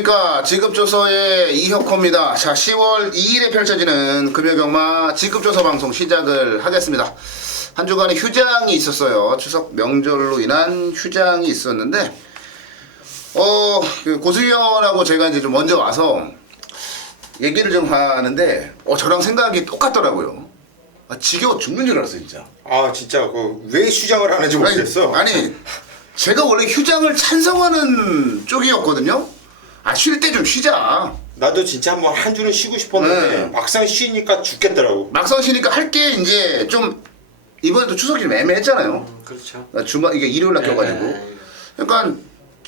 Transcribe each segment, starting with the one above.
안녕하십니까. 지급조서의 이혁호입니다. 자, 10월 2일에 펼쳐지는 금요경마 지급조서 방송 시작을 하겠습니다. 한 주간의 휴장이 있었어요. 추석 명절로 인한 휴장이 있었는데, 그 고수위원하고 제가 이제 좀 먼저 와서 얘기를 좀 하는데, 저랑 생각이 똑같더라고요. 지겨워 죽는 줄 알았어, 진짜. 아 진짜 왜 휴장을 하는지 모르겠어. 아니, 제가 원래 휴장을 찬성하는 쪽이었거든요. 쉴 때 좀 쉬자. 나도 진짜 한번 한 주는 쉬고 싶었는데 네. 막상 쉬니까 죽겠더라고. 막상 쉬니까 할 게 이제 좀 이번에도 추석이 좀 애매했잖아요. 그렇죠. 주말 이게 일요일 날 껴가지고. 그러니까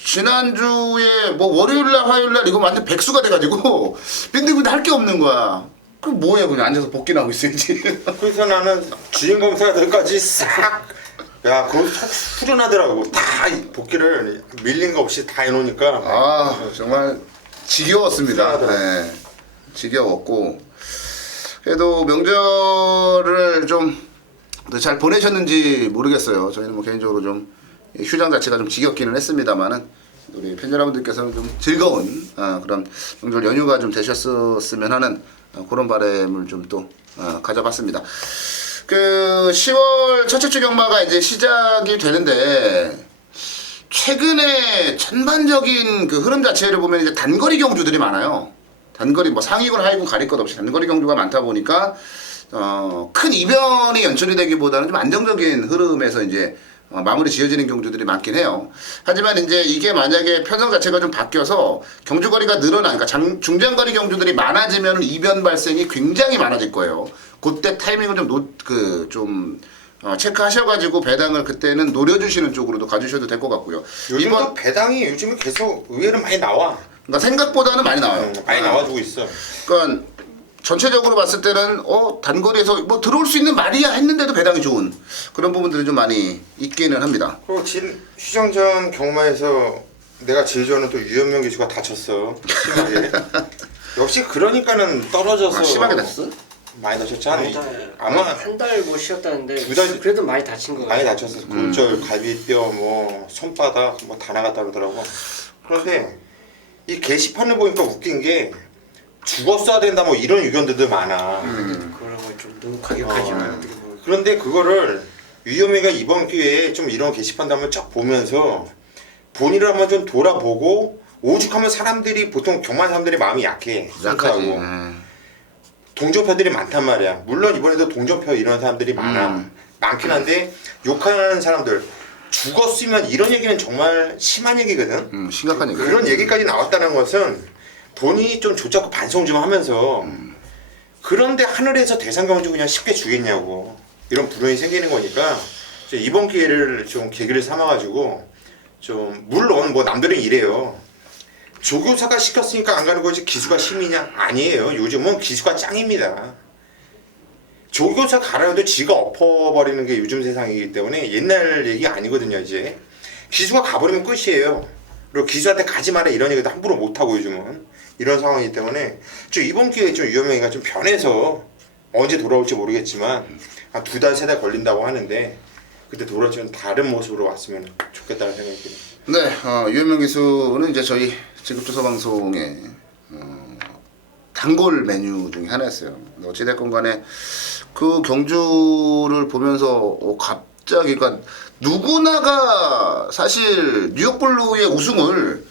지난주에 뭐 월요일 날 화요일 날 이거 완전 백수가 돼가지고 빈들빈들 할 게 없는 거야. 그럼 뭐해, 그냥 앉아서 복기나 하고 있어야지. 그래서 나는 주인공사들까지 싹 그거 참 후련하더라고. 다 복귀를 밀린 거 없이 다 해놓으니까. 정말 지겨웠습니다. 네, 지겨웠고, 그래도 명절을 좀 잘 보내셨는지 모르겠어요. 저희는 뭐 개인적으로 좀 휴장 자체가 좀 지겹기는 했습니다만은 우리 팬 여러분들께서는 좀 즐거운 그런 명절 연휴가 좀 되셨으면 하는 그런 바람을 좀 또 가져봤습니다. 그 10월 첫째 주 경마가 이제 시작이 되는데, 최근에 전반적인 그 흐름 자체를 보면 이제 단거리 경주들이 많아요. 단거리 뭐 상위군 하위군 가릴 것 없이 단거리 경주가 많다 보니까 큰 이변이 연출이 되기보다는 좀 안정적인 흐름에서 이제 마무리 지어지는 경주들이 많긴 해요. 하지만 이제 이게 만약에 편성 자체가 좀 바뀌어서 경주거리가 늘어나, 그러니까 중장거리 경주들이 많아지면 이변 발생이 굉장히 많아질 거예요. 그때 타이밍을 좀 체크하셔가지고 배당을 그때는 노려주시는 쪽으로도 가주셔도 될 것 같고요. 요즘도 배당이 요즘에 계속 의외로 많이 나와. 그러니까 생각보다는 많이 나와요. 많이 나와주고 있어. 그러니까 전체적으로 봤을 때는 단거리에서 뭐 들어올 수 있는 말이야 했는데도 배당이 좋은 그런 부분들이 좀 많이 있기는 합니다. 그리고 휴장 전 경마에서 내가 제일 좋아하는 또 유현명 기수가 다쳤어. 심하게. 역시 그러니까는 떨어져서. 심하게 다쳤어? 많이 다쳤지 아마 한 달 뭐 쉬었다는데 두 달- 그래도 많이 다친 거 많이 같아요. 다쳤어. 골절, 갈비뼈, 뭐 손바닥 뭐 다 나갔다 그러더라고. 그런데 이 게시판을 보니까 웃긴 게 죽었어야 된다 뭐 이런 의견들도 많아. 그런 거 좀 너무 과격하지만 어떻게 보면 그런데 그거를 위험해가 이번 기회에 좀 이런 게시판도 한번 쫙 보면서 본인을 한번 좀 돌아보고, 오죽하면 사람들이 보통 경만 사람들이 마음이 약해. 약하지. 순수하고. 동정표들이 많단 말이야. 물론 이번에도 동정표 이런 사람들이 많아. 많긴 한데 욕하는 사람들, 죽었으면 이런 얘기는 정말 심한 얘기거든. 심각한 얘기. 그런 얘기까지 나왔다는 것은 본인이 좀 조잡고 반성 좀 하면서, 그런데 하늘에서 대상경주 그냥 쉽게 주겠냐고, 이런 불운이 생기는 거니까 이번 기회를 좀 계기를 삼아가지고 좀, 물론 뭐 남들은 이래요. 조교사가 시켰으니까 안 가는 거지 기수가 심이냐? 아니에요. 요즘은 기수가 짱입니다. 조교사 가라 해도 지가 엎어버리는 게 요즘 세상이기 때문에 옛날 얘기 아니거든요. 이제 기수가 가버리면 끝이에요. 그리고 기수한테 가지 마라 이런 얘기도 함부로 못하고 요즘은 이런 상황이기 때문에 좀 이번 기회에 좀 유현명이가 좀 변해서, 언제 돌아올지 모르겠지만 한 2달, 3달 걸린다고 하는데 그때 돌아오면 다른 모습으로 왔으면 좋겠다는 생각이 듭니다. 네, 유현명 기수는 이제 저희 지급조서 방송의 단골 메뉴 중에 하나였어요. 어찌됐건 간에 그 경주를 보면서 갑자기, 그러니까 누구나가 사실 뉴욕블루의 우승을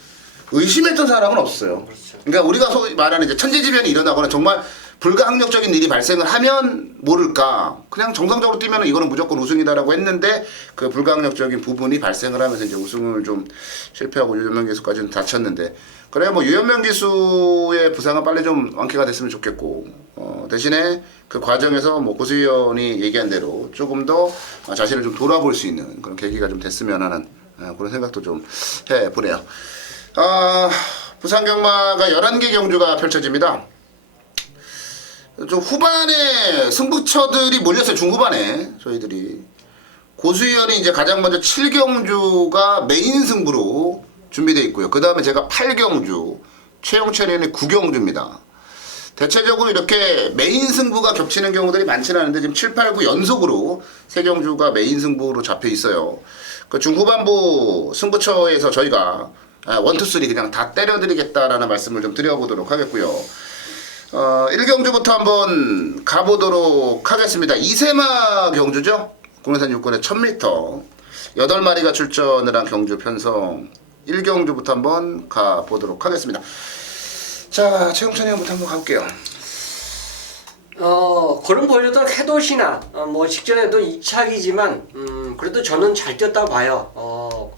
의심했던 사람은 없어요. 그러니까 우리가 소위 말하는 이제 천재지변이 일어나거나 정말 불가항력적인 일이 발생을 하면 모를까, 그냥 정상적으로 뛰면 이거는 무조건 우승이다라고 했는데 그 불가항력적인 부분이 발생을 하면서 이제 우승을 좀 실패하고 유현명 기수까지는 다쳤는데, 그래 뭐 유현명 기수의 부상은 빨리 좀 완쾌가 됐으면 좋겠고, 대신에 그 과정에서 뭐 고수위원이 얘기한 대로 조금 더 자신을 좀 돌아볼 수 있는 그런 계기가 좀 됐으면 하는 그런 생각도 좀 해보네요. 부산 경마가 11개 경주가 펼쳐집니다. 좀 후반에 승부처들이 몰렸어요. 중후반에 저희들이 고수위원이 이제 가장 먼저 7경주가 메인 승부로 준비되어 있고요. 그 다음에 제가 8경주, 최영철이는 9경주입니다. 대체적으로 이렇게 메인 승부가 겹치는 경우들이 많지는 않은데 지금 7, 8, 9 연속으로 3경주가 메인 승부로 잡혀 있어요. 그 중후반부 승부처에서 저희가 1, 2, 3 그냥 다 때려드리겠다라는 말씀을 좀 드려보도록 하겠고요. 1경주부터 한번 가보도록 하겠습니다. 이세마 경주죠. 국내산 육군의 1000m 8마리가 출전을 한 경주 편성 1경주부터 한번 가보도록 하겠습니다. 자, 최영찬이 형부터 한번 가볼게요. 걸음 보여줬던 캐도시나 뭐 직전에도 2착이지만 그래도 저는 잘 뛰었다고 봐요.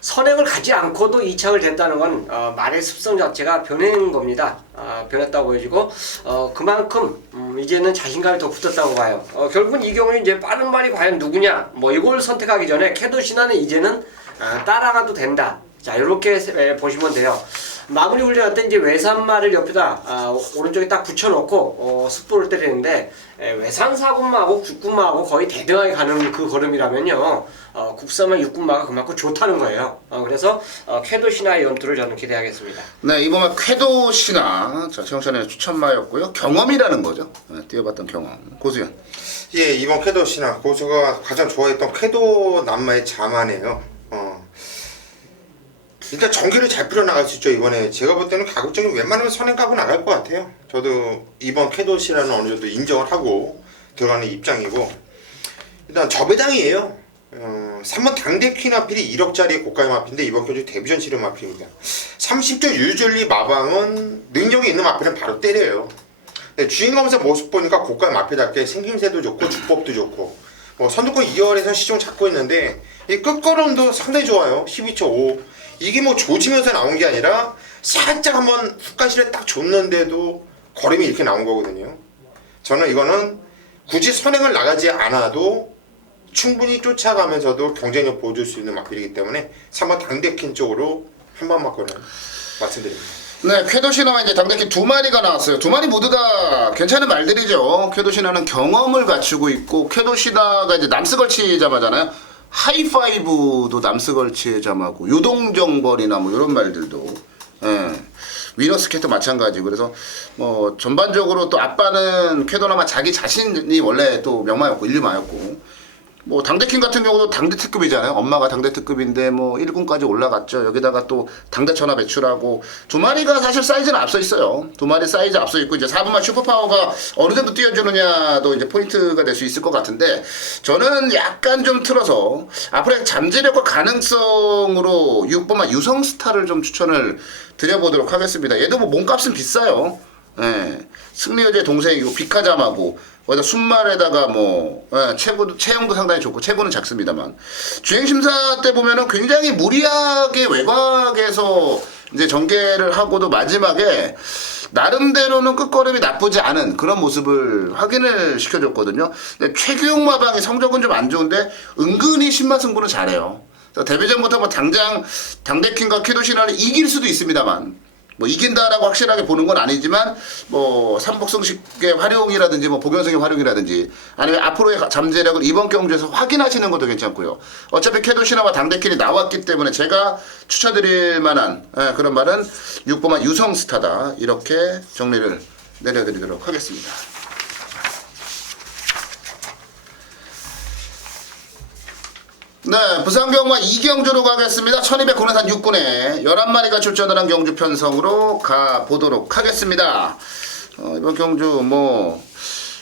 선행을 가지 않고도 2착을 됐다는 건 말의 습성 자체가 변한 겁니다. 변했다고 보여지고 그만큼 이제는 자신감이 더 붙었다고 봐요. 결국은 이 경우에 이제 빠른 말이 과연 누구냐 뭐 이걸 선택하기 전에 캐도시나는 이제는 따라가도 된다. 자, 이렇게 보시면 돼요. 마무리 훈련할 때 이제 외산말을 옆에다 오른쪽에 딱 붙여놓고 습보를 때리는데 외산사군마하고 국군마하고 거의 대등하게 가는 그 걸음이라면요 국산마 육군마가 그만큼 좋다는 거예요. 그래서 쾌도시나의 연투를 저는 기대하겠습니다. 네, 이번에 쾌도시나 자, 최영찬의 추천마였고요. 경험이라는 거죠. 네, 뛰어봤던 경험. 고수현. 예, 이번 쾌도시나 고수가 가장 좋아했던 쾌도 남마의 자만이에요. 일단 전기를 잘 풀어나갈 수 있죠. 이번에 제가 볼 때는 가급적이면 웬만하면 선행 까고 나갈 것 같아요. 저도 이번 캐도시라는 어느 정도 인정을 하고 들어가는 입장이고 일단 저배당이에요. 3번 당대퀸 마필이 1억짜리 고가의 마필인데 이번 경주 데뷔전 치료 마필입니다. 30조 유즐리 마방은 능력이 있는 마필은 바로 때려요. 주인검사 모습 보니까 고가의 마필답게 생김새도 좋고 주법도 좋고 선두권 2열에서 시종 잡고 있는데 이 끝걸음도 상당히 좋아요. 12초 5 이게 뭐 조지면서 나온 게 아니라 살짝 한번 훅가시를 딱 줬는데도 걸음이 이렇게 나온 거거든요. 저는 이거는 굳이 선행을 나가지 않아도 충분히 쫓아가면서도 경쟁력 보여줄 수 있는 마필이기 때문에 3번 당대킨 쪽으로 한 번 맞고는 말씀드립니다. 네, 쾌도시나와 이제 당대킨 2마리가 나왔어요. 2마리 모두 다 괜찮은 말들이죠. 쾌도시나는 경험을 갖추고 있고 쾌도시나가 이제 남스걸치 자마잖아요. 하이파이브도 남스걸치의 자마고 요동정벌이나 뭐 이런 말들도 위너스케트 마찬가지고 그래서 뭐 전반적으로 또 아빠는 쾌도나마 자기 자신이 원래 또 명마였고 인류마였고 뭐 당대킹 같은 경우도 당대 특급이잖아요. 엄마가 당대 특급인데 뭐 1군까지 올라갔죠. 여기다가 또 당대 천하 배출하고 2마리가 사실 사이즈는 앞서 있어요. 2마리 사이즈 앞서 있고 이제 4분만 슈퍼파워가 어느 정도 띄워주느냐도 이제 포인트가 될 수 있을 것 같은데 저는 약간 좀 틀어서 앞으로의 잠재력과 가능성으로 6번만 유성스타를 좀 추천을 드려보도록 하겠습니다. 얘도 뭐 몸값은 비싸요. 예. 승리여제 동생이고 비카잠하고 거기다 순말에다가 뭐 체형도 상당히 좋고 체구는 작습니다만 주행심사 때 보면은 굉장히 무리하게 외곽에서 이제 전개를 하고도 마지막에 나름대로는 끝걸음이 나쁘지 않은 그런 모습을 확인을 시켜줬거든요. 근데 최규용 마방이 성적은 좀 안 좋은데 은근히 신마승부는 잘해요. 데뷔전부터 뭐 당장 당대킹과 쾌도시나를 이길 수도 있습니다만 뭐 이긴다라고 확실하게 보는 건 아니지만 뭐 삼복성식의 활용이라든지 뭐 복연성의 활용이라든지 아니면 앞으로의 잠재력을 이번 경주에서 확인하시는 것도 괜찮고요. 어차피 쾌도시나와 당대킨이 나왔기 때문에 제가 추천드릴 만한 그런 말은 6번만 유성스타다 이렇게 정리를 내려드리도록 하겠습니다. 네, 부산경마 2경주로 가겠습니다. 1200 국내산 6군에 11마리가 출전을 한 경주 편성으로 가보도록 하겠습니다. 이번 경주 뭐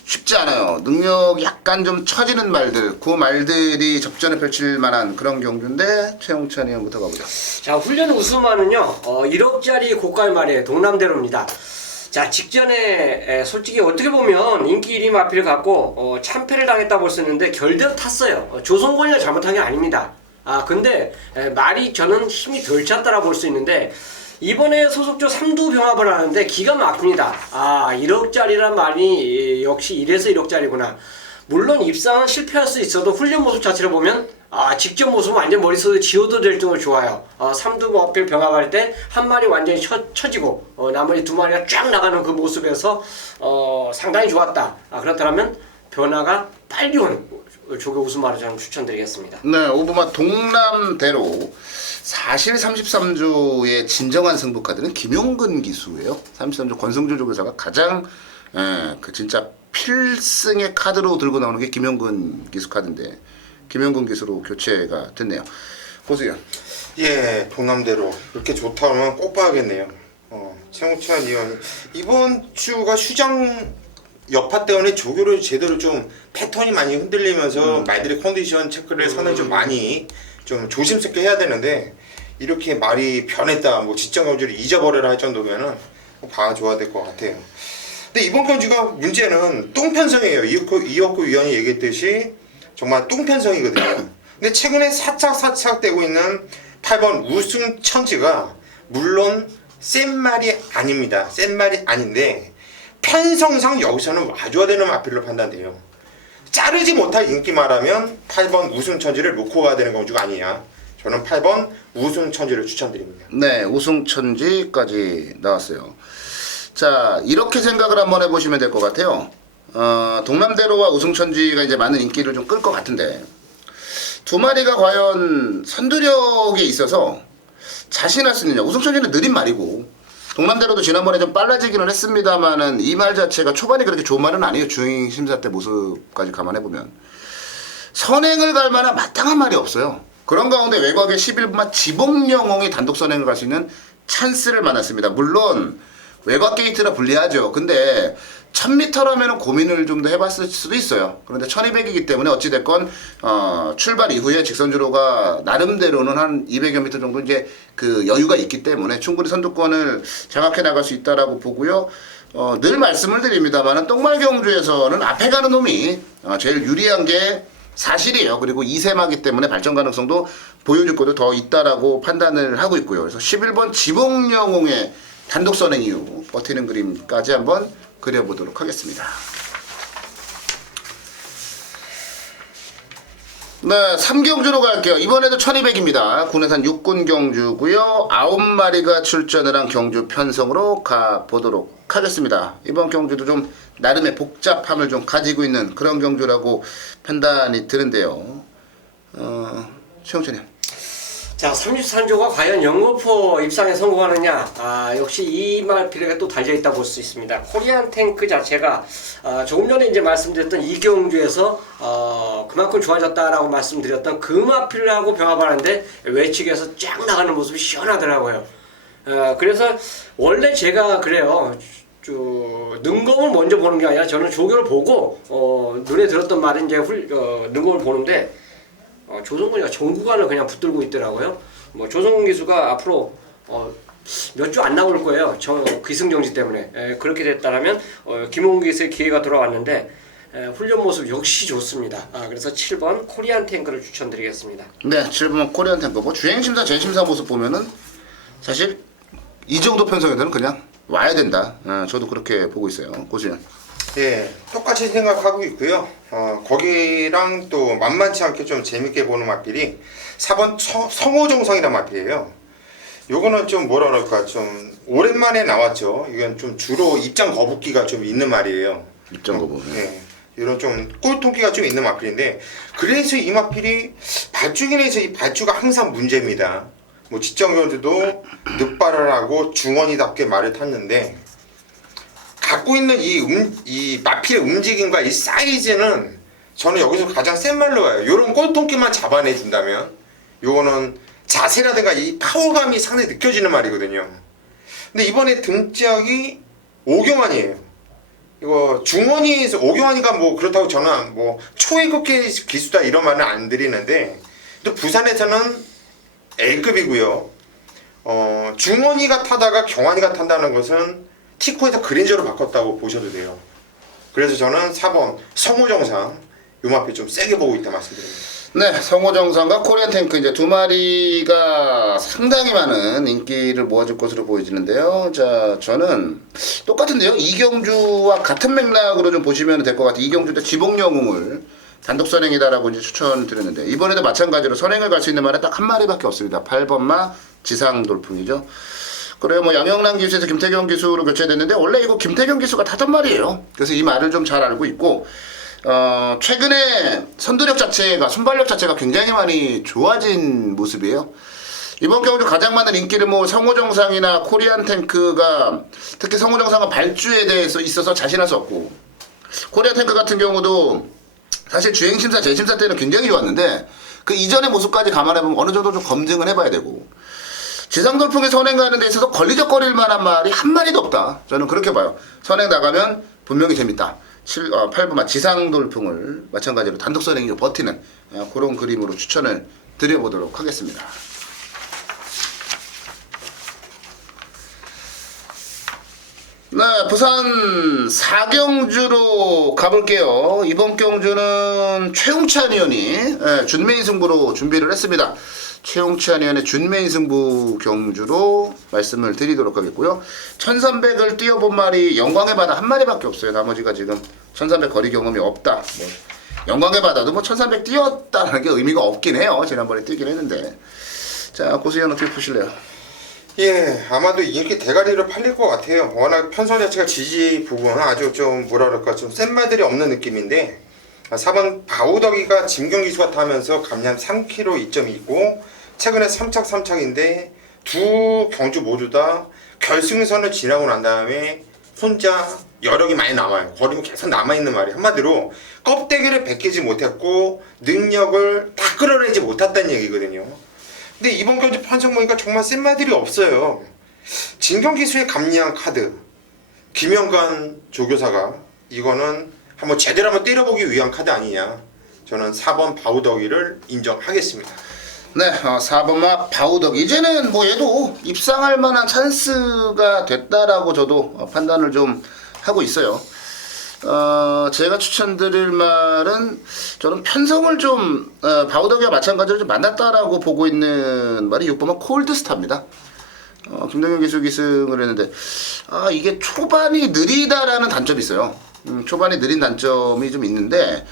쉽지 않아요. 능력 약간 좀 처지는 말들, 그 말들이 접전을 펼칠 만한 그런 경주인데 최용찬이 형부터 가보죠. 자, 훈련 우승만은요 1억짜리 고가의 말이에요. 동남대로입니다. 자, 직전에 솔직히 어떻게 보면 인기 1위 마필을 갖고 참패를 당했다 볼 수 있는데 결대로 탔어요. 조성권이가 잘못한 게 아닙니다. 근데 말이 저는 힘이 덜 찼다라 볼 수 있는데 이번에 소속조 3두 병합을 하는데 기가 막힙니다. 1억짜리란 말이 역시 이래서 1억짜리구나. 물론 입상은 실패할 수 있어도 훈련 모습 자체를 보면 직접 모습은 완전 머릿속에 지워도 될 정도로 좋아요. 3두 마필 병합할 때 한 마리 완전히 처지고 나머지 2마리가 쫙 나가는 그 모습에서 상당히 좋았다. 그렇다면 변화가 빨리 온 조교 우승마를 저는 추천드리겠습니다. 네, 오브마 동남대로 사실 33조의 진정한 승부카드는 김용근 기수예요. 33조 권성조 조교사가 가장 그 진짜 필승의 카드로 들고 나오는 게 김용근 기수 카드인데 김용근 기수로 교체가 됐네요. 고수연. 예, 동남대로 이렇게 좋다면 꼭 봐야겠네요. 최홍찬 의원이 이번 주가 휴장 여파 때문에 조교를 제대로 좀 패턴이 많이 흔들리면서 말들의 컨디션 체크를 상당히 좀 많이 좀 조심스럽게 해야 되는데 이렇게 말이 변했다, 뭐 지적 경주를 잊어버려라 할 정도면은 봐줘야 될 것 같아요. 근데 이번 경주가 문제는 똥편성이에요. 이혁구 위원이 얘기했듯이 정말 똥편성이거든요. 근데 최근에 사착 되고 있는 8번 우승천지가 물론 센 말이 아닙니다. 센 말이 아닌데 편성상 여기서는 와줘야 되는 마필로 판단돼요. 자르지 못할 인기 말하면 8번 우승천지를 놓고 가야 되는 경주가 아니냐. 저는 8번 우승천지를 추천드립니다. 네, 우승천지까지 나왔어요. 자, 이렇게 생각을 한번 해보시면 될 것 같아요. 동남대로와 우승천지가 이제 많은 인기를 좀 끌 것 같은데 두 마리가 과연 선두력에 있어서 자신할 수 있느냐. 우승천지는 느린 말이고 동남대로도 지난번에 좀 빨라지기는 했습니다만은 이 말 자체가 초반이 그렇게 좋은 말은 아니에요. 주행 심사 때 모습까지 감안해보면 선행을 갈 만한 마땅한 말이 없어요. 그런 가운데 외곽의 11분만 지봉영웅이 단독 선행을 갈 수 있는 찬스를 만났습니다. 물론 외곽 게이트라 불리하죠. 근데 1000m라면 고민을 좀 더 해봤을 수도 있어요. 그런데 1200이기 때문에 어찌됐건 출발 이후에 직선주로가 나름대로는 한 200여 미터 정도 이제 그 여유가 있기 때문에 충분히 선두권을 장악해 나갈 수 있다라고 보고요. 늘 말씀을 드립니다만은 똥말경주에서는 앞에 가는 놈이 제일 유리한 게 사실이에요. 그리고 2세마기 때문에 발전 가능성도 보여줄 것도 더 있다라고 판단을 하고 있고요. 그래서 11번 지봉영웅의 단독 선행 이후 버티는 그림까지 한번 그려보도록 하겠습니다. 네, 3경주로 갈게요. 이번에도 1200입니다. 군해산 육군 경주고요. 9마리가 출전을 한 경주 편성으로 가보도록 하겠습니다. 이번 경주도 좀 나름의 복잡함을 좀 가지고 있는 그런 경주라고 판단이 드는데요. 최영철님. 자, 33조가 과연 영거포 입상에 성공하느냐. 역시 이 말필에 또 달려있다 볼 수 있습니다. 코리안 탱크 자체가 조금 전에 이제 말씀드렸던 이 경주에서 그만큼 좋아졌다라고 말씀드렸던 그 마필하고 병합하는데 외측에서 쫙 나가는 모습이 시원하더라고요. 그래서 원래 제가 그래요. 능검을 먼저 보는 게 아니라 저는 조교를 보고 눈에 들었던 말은 이제 능검을 보는데 조성근이가 정구간을 그냥 붙들고 있더라고요. 뭐 조성근 기수가 앞으로 몇 주 안 나올 거예요. 저 기승정지 때문에. 그렇게 됐다라면 김홍 기수의 기회가 돌아왔는데 훈련 모습 역시 좋습니다. 그래서 7번 코리안 탱크를 추천드리겠습니다. 네, 7번 코리안 탱크. 뭐 주행심사, 재심사 모습 보면은 사실 이 정도 편성에서는 그냥 와야 된다. 저도 그렇게 보고 있어요. 고수연. 예, 똑같이 생각하고 있고요. 거기랑 또 만만치 않게 좀 재밌게 보는 맛길이 4번 성호정성이라는 맛길이에요. 요거는 좀 뭐라 그럴까, 좀 오랜만에 나왔죠. 이건 좀 주로 입장 거북기가 좀 있는 말이에요. 입장 거북. 예, 이런 좀 꼴통기가 좀 있는 맛길인데, 그래서 이 맛길이 발주기에서 이 발주가 항상 문제입니다. 뭐 지정경주도 늑발을 하고 중원이답게 말을 탔는데, 갖고 있는 이 마필의 움직임과 이 사이즈는 저는 여기서 가장 센 말로 봐요. 요런 꼴통기만 잡아내준다면 요거는 자세라든가 이 파워감이 상당히 느껴지는 말이거든요. 근데 이번에 등짝이 오경환이에요. 이거 중원이에서 오경환이가 뭐 그렇다고 저는 뭐 초회급 기수다 이런 말은 안 드리는데, 또 부산에서는 L급이고요. 중원이가 타다가 경환이가 탄다는 것은 티코에서 그린저로 바꿨다고 보셔도 돼요. 그래서 저는 4번 성호정상 요 마필 좀 세게 보고 있다 말씀드립니다. 네, 성호정상과 코리안 탱크 이제 두 마리가 상당히 많은 인기를 모아줄 것으로 보여지는데요. 자, 저는 똑같은데요. 이경주와 같은 맥락으로 좀 보시면 될 것 같아요. 이경주도 지봉영웅을 단독 선행이다라고 이제 추천드렸는데 이번에도 마찬가지로 선행을 갈 수 있는 말은 딱 한 마리밖에 없습니다. 8번마 지상돌풍이죠. 그래요. 뭐 양영란 기수에서 김태경 기수로 교체됐는데 원래 이거 김태경 기수가 타던 말이에요. 그래서 이 말을 좀 잘 알고 있고 최근에 선두력 자체가 순발력 자체가 굉장히 많이 좋아진 모습이에요. 이번 경주 가장 많은 인기를 모은 성호정상이나 코리안 탱크가 특히 성호정상은 발주에 대해서 있어서 자신할 수 없고 코리안 탱크 같은 경우도 사실 주행심사 재심사 때는 굉장히 좋았는데 그 이전의 모습까지 감안해보면 어느 정도 좀 검증을 해봐야 되고 지상 돌풍이 선행 가는 데 있어서 걸리적거릴 만한 말이 한 마리도 없다. 저는 그렇게 봐요. 선행 나가면 분명히 재밌다. 8부만 지상 돌풍을 마찬가지로 단독 선행으로 버티는 그런 그림으로 추천을 드려보도록 하겠습니다. 네, 부산 사경주로 가볼게요. 이번 경주는 최웅찬 의원이 준메인 승부로 준비를 했습니다. 최웅찬 의원의 준메인 승부 경주로 말씀을 드리도록 하겠고요. 1300을 뛰어본 말이 영광의 바다 한 마리밖에 없어요. 나머지가 지금 1300 거리 경험이 없다. 뭐 영광의 바다도 뭐 1300 뛰었다는 게 의미가 없긴 해요. 지난번에 뛰긴 했는데. 자, 고수현 어떻게 푸실래요? 예, 아마도 이렇게 대가리로 팔릴 것 같아요. 워낙 편성 자체가 지지 부분은 아주 좀 뭐라 그럴까 좀 센 말들이 없는 느낌인데 4번 바우더기가 짐경기수가 타면서 감량 3kg 이점이 있고 최근에 3착 3착인데 두 경주 모두 다 결승선을 지나고 난 다음에 혼자 여력이 많이 남아요. 거리가 계속 남아있는 말이 한마디로 껍데기를 벗기지 못했고 능력을 다 끌어내지 못했다는 얘기거든요. 근데 이번 경주 편성 보니까 정말 센 말들이 없어요. 진경기수의 감리한 카드 김영관 조교사가 이거는 한번 제대로 한번 때려보기 위한 카드 아니냐. 저는 4번 바우더기를 인정하겠습니다. 네, 4번마 바우더기 이제는 뭐 얘도 입상할 만한 찬스가 됐다라고 저도 판단을 좀 하고 있어요. 제가 추천드릴 말은 저는 편성을 좀 바우더기와 마찬가지로 좀 만났다라고 보고 있는 말이 6번은 콜드스타입니다. 김동현 기수 기승을 했는데 이게 초반이 느리다라는 단점이 있어요. 초반에 느린 단점이 좀 있는데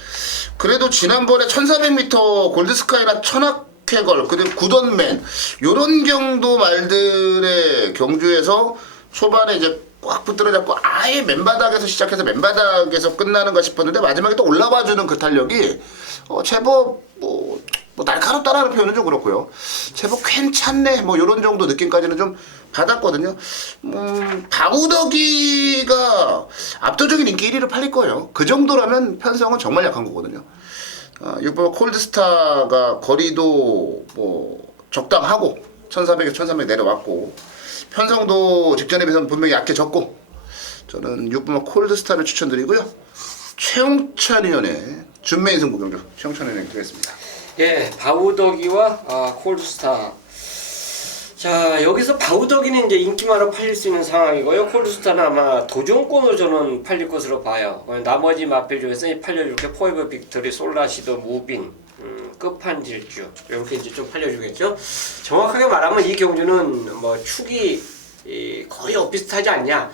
그래도 지난번에 1400m 골드스카이나 천하쾌걸 그리고 구던맨 요런 경도 말들의 경주에서 초반에 이제 꽉 붙들어 잡고 아예 맨바닥에서 시작해서 맨바닥에서 끝나는가 싶었는데 마지막에 또 올라와주는 그 탄력이 제법 뭐 날카롭다라는 표현은 좀 그렇고요. 제법 괜찮네 뭐 요런 정도 느낌까지는 좀 받았거든요. 바우더기가 압도적인 인기 1위로 팔릴 거예요. 그 정도라면 편성은 정말 약한 거거든요. 6번 콜드스타가 거리도 뭐 적당하고 1400에 1300 내려왔고 편성도 직전에 비해서는 분명히 약해졌고 저는 6번 콜드스타를 추천드리고요. 최용찬 의원의 준메인 승부 경주 최용찬 의원에게 드리겠습니다. 예, 바우더기와 콜드스타. 자, 여기서 바우더기는 이제 인기만으로 팔릴 수 있는 상황이고요. 콜드스타는 아마 도전권으로 저는 팔릴 것으로 봐요. 나머지 마필 중에서 팔려줄 게 포에버 빅토리, 솔라시도, 무빙, 끝판질주 이렇게 이제 좀 팔려주겠죠. 정확하게 말하면 이 경주는 뭐 축이 거의 엇비슷하지 않냐.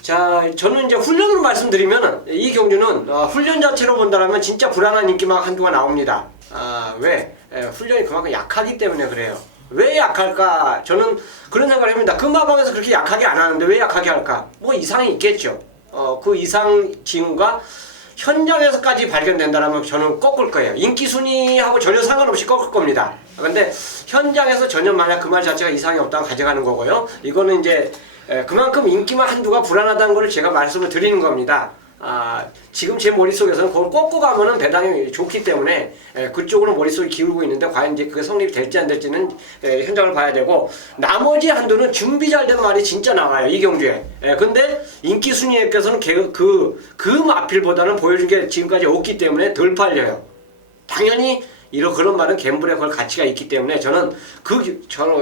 자, 저는 이제 훈련으로 말씀드리면 이 경주는 훈련 자체로 본다면 진짜 불안한 인기막 한두가 나옵니다. 왜? 훈련이 그만큼 약하기 때문에 그래요. 왜 약할까? 저는 그런 생각을 합니다. 금마방에서 그렇게 약하게 안 하는데 왜 약하게 할까? 뭐 이상이 있겠죠. 그 이상 징후가 현장에서까지 발견된다면 저는 꺾을 거예요. 인기 순위하고 전혀 상관없이 꺾을 겁니다. 근데 현장에서 전혀 만약 그 말 자체가 이상이 없다면 가져가는 거고요. 이거는 이제 그만큼 인기만 한두가 불안하다는 걸 제가 말씀을 드리는 겁니다. 지금 제 머릿속에서는 그걸 꺾고 가면은 대단히 좋기 때문에 그쪽으로 머릿속을 기울고 있는데 과연 이제 그게 성립이 될지 안 될지는 현장을 봐야 되고 나머지 한두는 준비 잘 된 말이 진짜 나와요 이 경주에. 근데 인기 순위에서는 그 마필보다는 보여준 게 지금까지 없기 때문에 덜 팔려요. 당연히 그런 말은 갬블에 걸 가치가 있기 때문에 저는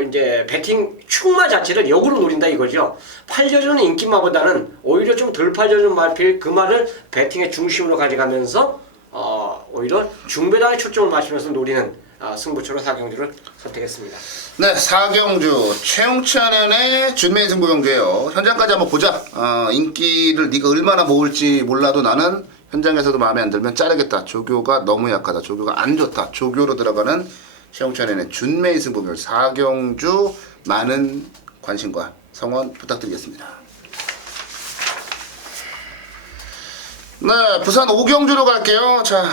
이제 배팅 축마 자체를 역으로 노린다 이거죠. 팔려주는 인기마보다는 오히려 좀 덜 팔려주는 말필 그 말을 배팅의 중심으로 가져가면서 오히려 중배당에 초점을 맞추면서 노리는 승부처로 사경주를 선택했습니다. 네, 사경주 최용찬의 준메인 승부 경주예요. 현장까지 한번 보자. 인기를 네가 얼마나 모을지 몰라도 나는 현장에서도 마음에 안 들면 자르겠다. 조교가 너무 약하다. 조교가 안 좋다. 조교로 들어가는 최용찬의 준메인 승부 경주 사경주 많은 관심과 성원 부탁드리겠습니다. 네, 부산 5경주로 갈게요. 자,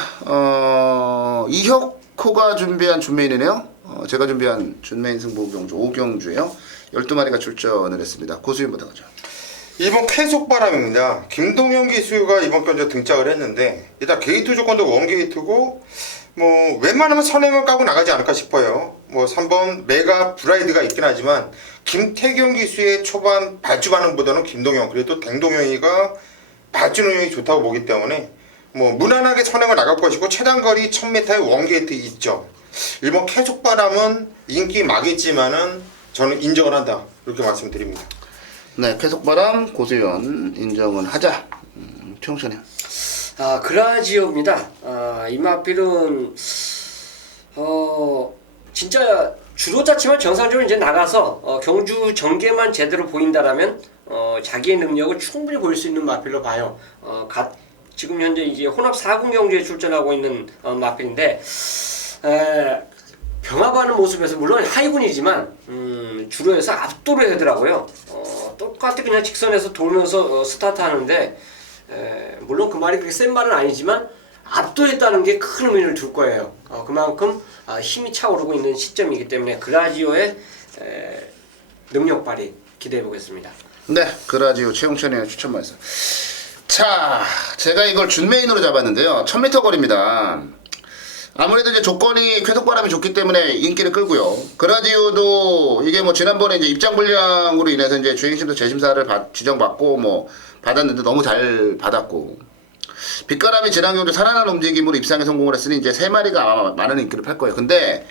이혁호가 준비한 준메인이네요. 제가 준비한 준메인 승부 경주 5경주예요. 12마리가 출전을 했습니다. 고수인 부탁하죠. 이번 쾌속바람입니다. 김동현 기수가 이번 경주에 등장을 했는데 일단 게이트 조건도 원게이트고 뭐 웬만하면 선행을 까고 나가지 않을까 싶어요. 뭐 3번 메가 브라이드가 있긴 하지만 김태경 기수의 초반 발주 반응보다는 김동영 그래도 댕동영이가 발주 능력이 좋다고 보기 때문에 뭐 무난하게 선행을 나갈 것이고 최단 거리 1000m의 원게이트 있죠. 일본 계속바람은 인기 막있지만은 저는 인정을 한다 이렇게 말씀드립니다. 네, 계속바람 고수연 인정은 하자. 최홍천이요. 그라지오입니다. 이마필은 진짜 주로 치면 정상적으로 이제 나가서 경주 전개만 제대로 보인다라면 자기의 능력을 충분히 보일 수 있는 마필로 봐요. 지금 현재 이제 혼합 4군 경주에 출전하고 있는 마필인데 병합하는 모습에서 물론 하이군이지만 주로 해서 압도를 하더라고요. 똑같이 그냥 직선에서 돌면서 스타트하는데 물론 그 말이 그렇게 센 말은 아니지만 압도했다는 게 큰 의미를 둘 거예요. 그만큼 힘이 차오르고 있는 시점이기 때문에 그라지오의 능력 발휘 기대해 보겠습니다. 네, 그라지오 최홍천의 추천 말씀. 자, 제가 이걸 준메인으로 잡았는데요. 1000m 거리입니다. 아무래도 이제 조건이 쾌속바람이 좋기 때문에 인기를 끌고요. 그라디오도 이게 뭐 지난번에 이제 입장 불량으로 인해서 이제 주행심도 재심사를 지정받고 뭐 받았는데 너무 잘 받았고 빗가람이 지난 경주 살아난 움직임으로 입상에 성공을 했으니 이제 3마리가 아마 많은 인기를 팔 거예요. 근데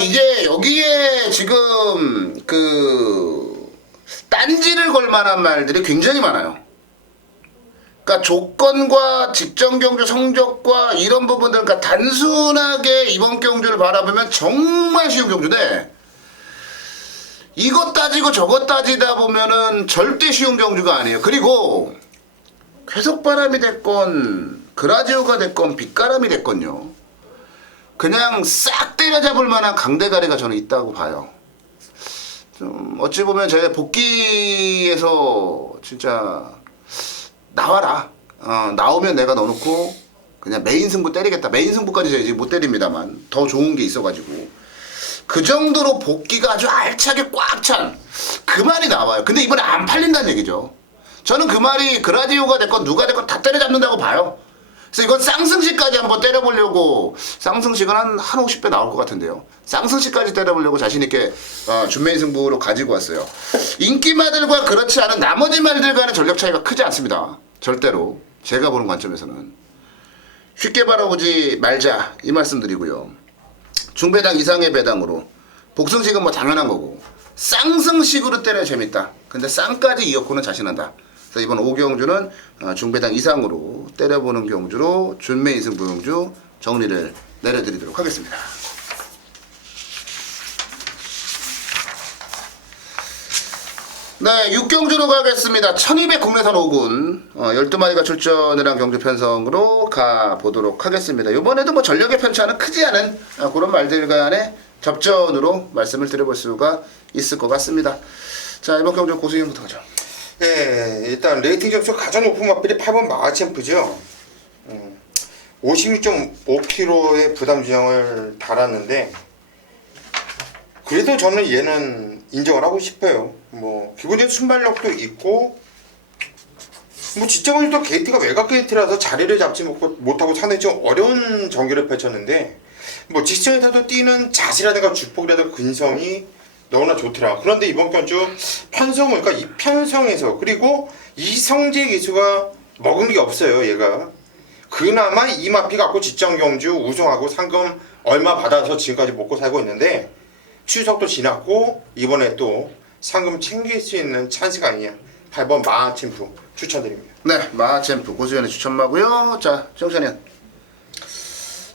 이게 여기에 지금 그 딴지를 걸 만한 말들이 굉장히 많아요. 그러니까 조건과 직전 경주 성적과 이런 부분들, 그러니까 단순하게 이번 경주를 바라보면 정말 쉬운 경주인데 이것 따지고 저것 따지다 보면은 절대 쉬운 경주가 아니에요. 그리고 쾌속바람이 됐건 그라지오가 됐건 빗가람이 됐건요, 그냥 싹 때려잡을 만한 강대가리가 저는 있다고 봐요. 좀 어찌 보면 제가 복귀에서 진짜 나와라. 나오면 내가 넣어놓고 그냥 메인 승부 때리겠다. 메인 승부까지 제가 이제 못 때립니다만 더 좋은 게 있어가지고 그 정도로 복귀가 아주 알차게 꽉 찬 그 말이 나와요. 근데 이번에 안 팔린다는 얘기죠. 저는 그 말이 그라디오가 됐건 누가 됐건 다 때려잡는다고 봐요. 그래서 이건 쌍승시까지 한번 때려보려고, 쌍승시는 한 50배 나올 것 같은데요. 쌍승시까지 때려보려고 자신있게 준메인 승부로 가지고 왔어요. 인기마들과 그렇지 않은 나머지 말들과는 전력 차이가 크지 않습니다. 절대로. 제가 보는 관점에서는. 쉽게 바라보지 말자 이 말씀 드리고요. 중배당 이상의 배당으로 복승식은 뭐 당연한 거고 쌍승식으로 때려야 재밌다. 근데 쌍까지 이어코는 자신한다. 그래서 이번 5경주는 중배당 이상으로 때려보는 경주로 준메인 승부 경주 정리를 내려드리도록 하겠습니다. 네, 6경주로 가겠습니다. 1200 국내산 5군 12마리가 출전을 한 경주 편성으로 가보도록 하겠습니다. 이번에도 뭐 전력의 편차는 크지 않은 그런 말들 간의 접전으로 말씀을 드려볼 수가 있을 것 같습니다. 자, 이번 경주 고수님부터 가죠. 네, 일단 레이팅 점수 가장 높은 마필이 8번 마하챔프죠. 56.5kg의 부담 지형을 달았는데 그래도 저는 얘는 인정을 하고 싶어요. 뭐 기본적인 순발력도 있고 뭐 직장은도 게이트가 외곽 게이트라서 자리를 잡지 못하고 상당히 좀 어려운 전개를 펼쳤는데 뭐 직전에서도 뛰는 자세라든가 주폭이라든가 근성이 너무나 좋더라. 그런데 이번 경주 편성을, 그러니까 이 편성에서 그리고 이성재 기수가 먹은 게 없어요. 얘가 그나마 이마피 갖고 직전 경주 우승하고 상금 얼마 받아서 지금까지 먹고 살고 있는데 추석도 지났고 이번에 또 상금 챙길 수 있는 찬스가 아니냐. 8번 마하챔프 추천드립니다. 네, 마하챔프 고수연의 추천마고요. 자, 정찬현.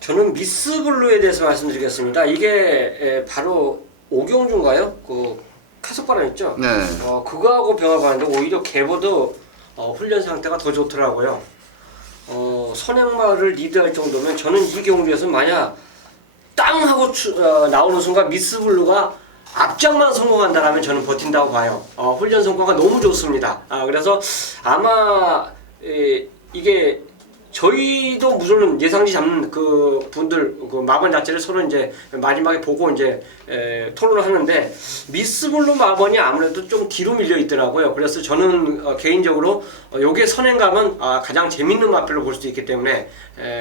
저는 미스블루에 대해서 말씀드리겠습니다. 이게 바로 오경주인가요? 그 카석바람 있죠? 네. 그거하고 병합하는데 오히려 개보도 훈련 상태가 더 좋더라고요. 선행마를 리드할 정도면 저는 이 경주에서 만약 땅 하고 나오는 순간 미스블루가 앞장만 성공한다라면 저는 버틴다고 봐요. 훈련 성과가 너무 좋습니다. 그래서 아마 이게 저희도 물론 예상지 잡는 그 분들 그 마번 자체를 서로 이제 마지막에 보고 이제 토론을 하는데 미스블루 마번이 아무래도 좀 뒤로 밀려 있더라고요. 그래서 저는 개인적으로 요게 선행감은 가장 재밌는 마필로 볼 수 있기 때문에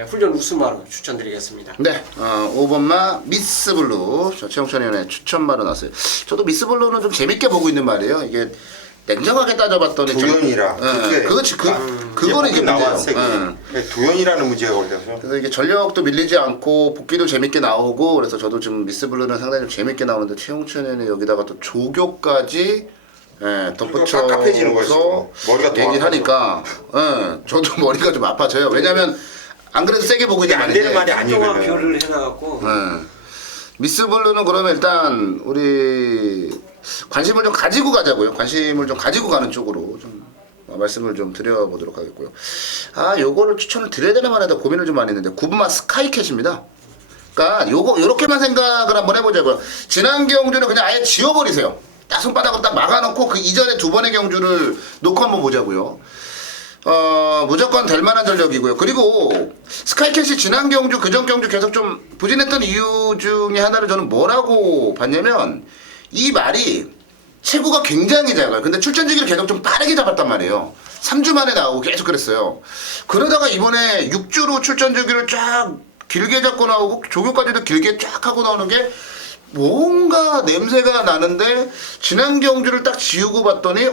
훈련 우승마로 추천드리겠습니다. 네, 5번마 미스블루 최영찬 의원의 추천마로 나왔어요. 저도 미스블루는 좀 재밌게 보고 있는 말이에요. 이게 냉정하게 따져봤더니 도연이라. 그렇지 그거는 이게 나왔어요. 문제예요. 도연이라는 문제가 걸려서. 그래서 이게 전력도 밀리지 않고 복귀도 재밌게 나오고 그래서 저도 지금 미스블루는 상당히 좀 재밌게 나오는데 최용천 의원이 여기다가 또 조교까지 덧붙여서 깝깝해지는 거죠. 머리가 더 얘기를 하니까 저도 머리가 좀 아파져요. 왜냐면 안 그래도 세게 보고 있는 안 되는 말이 말인데 한동안 아니거든요. 비교를 해놔갖고 미스블루는 그러면 일단 우리 관심을 좀 가지고 가자고요. 관심을 좀 가지고 가는 쪽으로 좀 말씀을 좀 드려보도록 하겠고요. 요거를 추천을 드려야 되나 말아야 되나 고민을 좀 많이 했는데 9번마 스카이캣입니다. 그러니까 요렇게만 생각을 한번 해보자고요. 지난 경주는 그냥 아예 지워버리세요. 딱 손바닥으로 딱 막아놓고 그 이전에 두 번의 경주를 놓고 한번 보자고요. 무조건 될 만한 전력이고요. 그리고 스카이캣이 지난 경주, 그전 경주 계속 좀 부진했던 이유 중에 하나를 저는 뭐라고 봤냐면 이 말이 체구가 굉장히 작아요. 근데 출전주기를 계속 좀 빠르게 잡았단 말이에요. 3주 만에 나오고 계속 그랬어요. 그러다가 이번에 6주로 출전주기를 쫙 길게 잡고 나오고 조교까지도 길게 쫙 하고 나오는 게 뭔가 냄새가 나는데 지난 경주를 딱 지우고 봤더니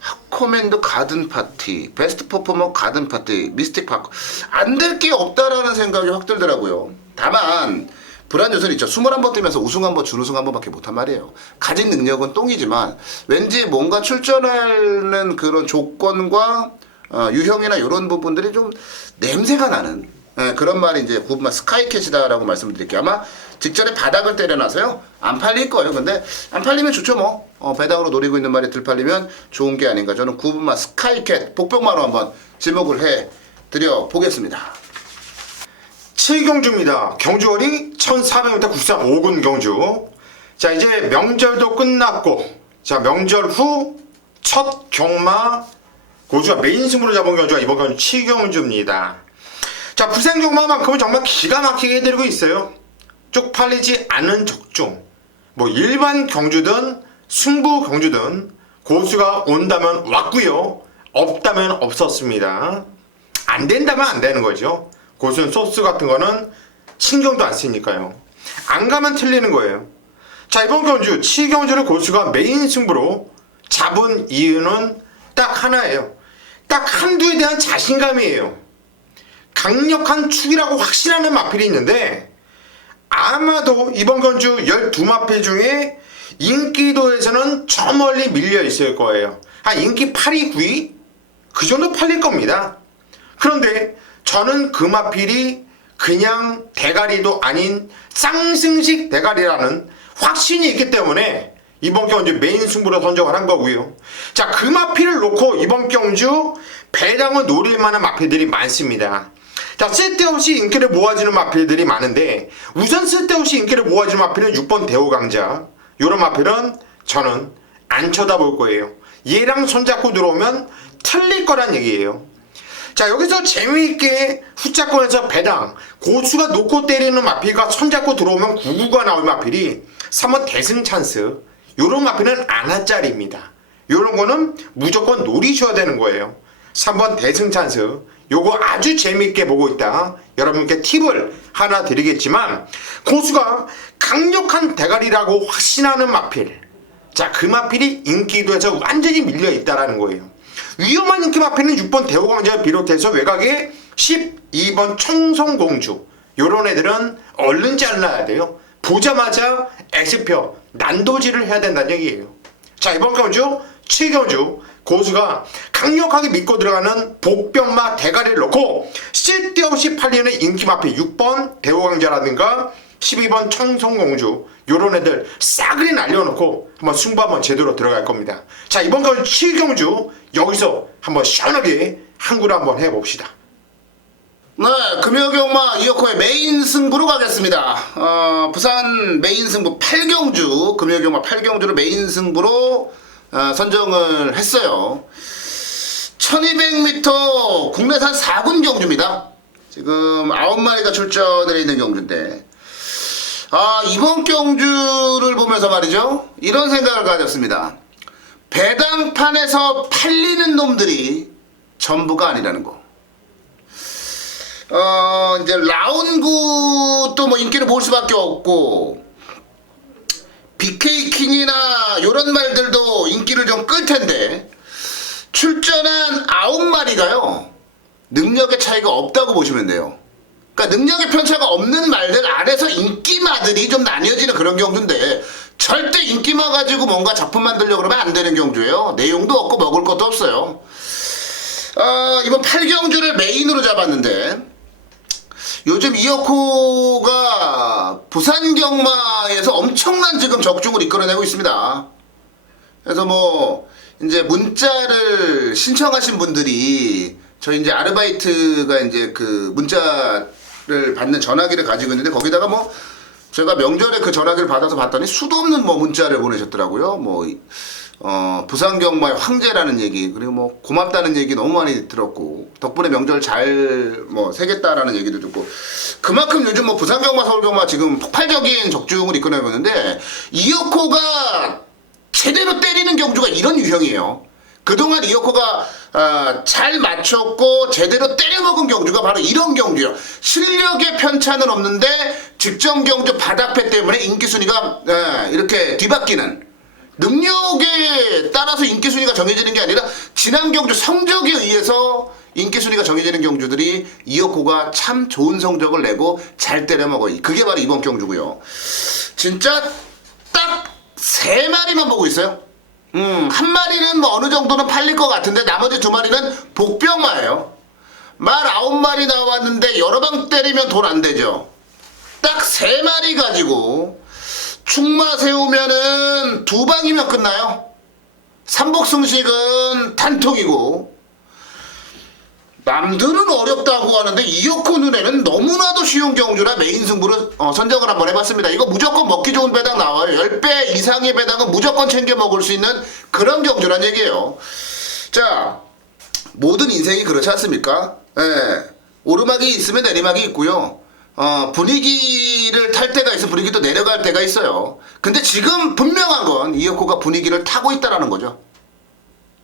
하코맨드 가든 파티, 베스트 퍼포머 가든 파티, 미스틱 파크 안 될 게 없다라는 생각이 확 들더라고요. 다만 불안 요소는 있죠. 21번 뛰면서 우승 한 번, 준우승 한 번밖에 못한 말이에요. 가진 능력은 똥이지만 왠지 뭔가 출전하는 그런 조건과 유형이나 이런 부분들이 좀 냄새가 나는 그런 말이 이제 9번마 스카이캣이다라고 말씀드릴게요. 아마 직전에 바닥을 때려놔서요 안 팔릴 거예요. 근데 안 팔리면 좋죠 뭐. 배당으로 노리고 있는 말이 들팔리면 좋은 게 아닌가. 저는 9번마 스카이캣 복병마로 한번 지목을 해드려 보겠습니다. 7경주입니다. 경주거리 1400m 93 5군 경주. 자, 이제 명절도 끝났고, 자, 명절 후 첫 경마 고수가 메인 승부로 잡은 경주가 이번 경주 7경주입니다. 자, 부산 경마만큼은 정말 기가 막히게 해드리고 있어요. 쪽팔리지 않은 적중. 뭐 일반 경주든 승부 경주든 고수가 온다면 왔고요. 없다면 없었습니다. 안 된다면 안 되는 거죠. 고수는 소스 같은 거는 신경도 안 쓰니까요. 안 가면 틀리는 거예요. 자, 이번 경주 7경주를 고수가 메인 승부로 잡은 이유는 딱 하나예요. 딱 한두에 대한 자신감이에요. 강력한 축이라고 확신하는 마필이 있는데 아마도 이번 경주 12마필 중에 인기도에서는 저 멀리 밀려 있을 거예요. 한 인기 8위, 9위? 그 정도 팔릴 겁니다. 그런데 저는 그 마필이 그냥 대가리도 아닌 쌍승식 대가리라는 확신이 있기 때문에 이번 경주 메인 승부로 선정을 한 거고요. 자, 그 마필을 놓고 이번 경주 배당을 노릴 만한 마필들이 많습니다. 자, 쓸데없이 인기를 모아주는 마필들이 많은데 우선 쓸데없이 인기를 모아주는 마필은 6번 대호강자. 요런 마필은 저는 안 쳐다볼 거예요. 얘랑 손잡고 들어오면 틀릴 거란 얘기예요. 자, 여기서 재미있게 후자권에서 배당 고수가 놓고 때리는 마필과 손잡고 들어오면 99가 나올 마필이 3번 대승 찬스. 요런 마필은 안하짜리입니다. 요런 거는 무조건 노리셔야 되는 거예요. 3번 대승 찬스. 요거 아주 재미있게 보고 있다. 여러분께 팁을 하나 드리겠지만 고수가 강력한 대가리라고 확신하는 마필. 자, 그 마필이 인기도에서 완전히 밀려 있다라는 거예요. 위험한 인기 마필은 6번 대호강자를 비롯해서 외곽에 12번 청송공주. 요런 애들은 얼른 잘라야 돼요. 보자마자 X표 난도질을 해야 된다는 얘기예요. 자, 이번 경주 7경주 고수가 강력하게 믿고 들어가는 복병마 대가리를 놓고 쓸데없이 팔리는 인기 마필 6번 대호강자라든가 12번 청송공주 요런 애들 싸그리 날려놓고 한번 승부 한번 제대로 들어갈 겁니다. 자, 이번 경주 7경주 여기서 한번 시원하게 한구를 한번 해봅시다. 네, 금요경마 이어코의 메인 승부로 가겠습니다. 부산 메인 승부 8경주, 금요경마 8경주를 메인 승부로 선정을 했어요. 1200m 국내산 4군 경주입니다. 지금 9마리가 출전되어 있는 경주인데, 이번 경주를 보면서 말이죠, 이런 생각을 가졌습니다. 배당판에서 팔리는 놈들이 전부가 아니라는 거. 이제 라운굿도 뭐 인기를 볼 수밖에 없고, BK킹이나 요런 말들도 인기를 좀 끌 텐데, 출전한 9마리가요, 능력의 차이가 없다고 보시면 돼요. 그러니까 능력의 편차가 없는 말들 안에서 인기마들이 좀 나뉘어지는 그런 경주인데, 절대 인기마 가지고 뭔가 작품 만들려고 그러면 안 되는 경주예요. 내용도 없고 먹을 것도 없어요. 이번 8경주를 메인으로 잡았는데, 요즘 이어코가 부산 경마에서 엄청난 지금 적중을 이끌어내고 있습니다. 그래서 뭐 이제 문자를 신청하신 분들이, 저희 이제 아르바이트가 이제 그 문자를 받는 전화기를 가지고 있는데, 거기다가 뭐 제가 명절에 그 전화기를 받아서 봤더니 수도 없는 뭐 문자를 보내셨더라고요. 뭐 부산 경마의 황제라는 얘기, 그리고 뭐 고맙다는 얘기 너무 많이 들었고, 덕분에 명절 잘 뭐 새겠다라는 얘기도 듣고, 그만큼 요즘 뭐 부산 경마, 서울 경마 지금 폭발적인 적중을 이끌어내고 있는데, 이어코가 제대로 때리는 경주가 이런 유형이에요. 그동안 이어코가 잘 맞췄고 제대로 때려먹은 경주가 바로 이런 경주예요. 실력의 편차는 없는데 직전 경주 바닥패 때문에 인기순위가 이렇게 뒤바뀌는, 능력에 따라서 인기순위가 정해지는 게 아니라 지난 경주 성적에 의해서 인기순위가 정해지는 경주들이 이어코가 참 좋은 성적을 내고 잘 때려먹어요. 그게 바로 이번 경주고요. 진짜 딱 3마리만 보고 있어요. 한 마리는 뭐 어느 정도는 팔릴 것 같은데, 나머지 2마리는 복병마예요. 말 9마리 나왔는데 여러 방 때리면 돈 안 되죠. 딱 3마리 가지고 축마 세우면은 2방이면 끝나요. 삼복승식은 단통이고, 남들은 어렵다고 하는데 이어코 눈에는 너무나도 쉬운 경주라 메인 승부를 선정을 한번 해봤습니다. 이거 무조건 먹기 좋은 배당 나와요. 10배 이상의 배당은 무조건 챙겨 먹을 수 있는 그런 경주란 얘기예요. 자, 모든 인생이 그렇지 않습니까? 오르막이 있으면 내리막이 있고요. 분위기를 탈 때가 있어, 분위기도 내려갈 때가 있어요. 근데 지금 분명한 건 이어코가 분위기를 타고 있다라는 거죠.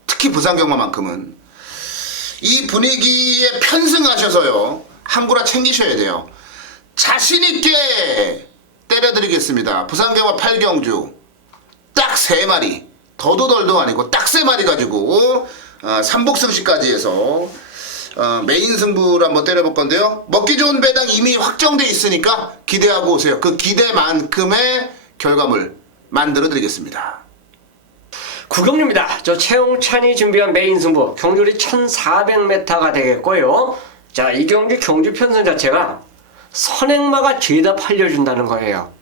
특히 부산경마만큼은. 이 분위기에 편승하셔서요, 한구라 챙기셔야 돼요. 자신있게 때려드리겠습니다. 부산경마 8경주 딱 3마리, 더도 덜도 아니고 딱 3마리 가지고 삼복승식까지 해서 메인 승부를 한번 때려볼 건데요. 먹기 좋은 배당 이미 확정돼 있으니까 기대하고 오세요. 그 기대만큼의 결과물 만들어 드리겠습니다. 구경입니다. 저 최홍찬이 준비한 메인 승부, 경주리 1400m가 되겠고요. 자, 이 경주 편성 자체가 선행마가 죄다 팔려준다는 거예요.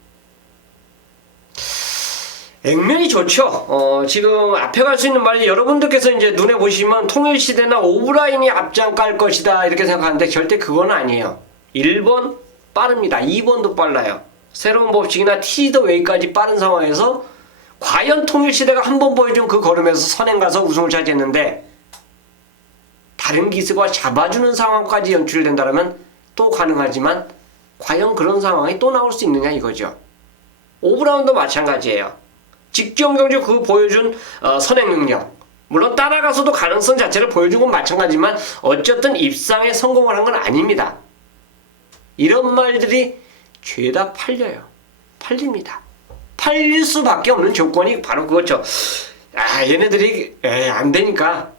액면이 좋죠. 지금 앞에 갈 수 있는 말이, 여러분들께서 이제 눈에 보시면 통일시대나 오브라인이 앞장 깔 것이다 이렇게 생각하는데, 절대 그건 아니에요. 1번 빠릅니다. 2번도 빨라요. 새로운 법칙이나 티더 웨이까지 빠른 상황에서 과연 통일시대가 한번 보여준 그 걸음에서 선행 가서 우승을 차지했는데, 다른 기수가 잡아주는 상황까지 연출된다면 또 가능하지만, 과연 그런 상황이 또 나올 수 있느냐 이거죠. 오브라운도 마찬가지예요. 직전 경주 그 보여준 선행 능력, 물론 따라가서도 가능성 자체를 보여준 건 마찬가지지만 어쨌든 입상에 성공을 한 건 아닙니다. 이런 말들이 죄다 팔려요. 팔립니다. 팔릴 수밖에 없는 조건이 바로 그거죠. 얘네들이 안 되니까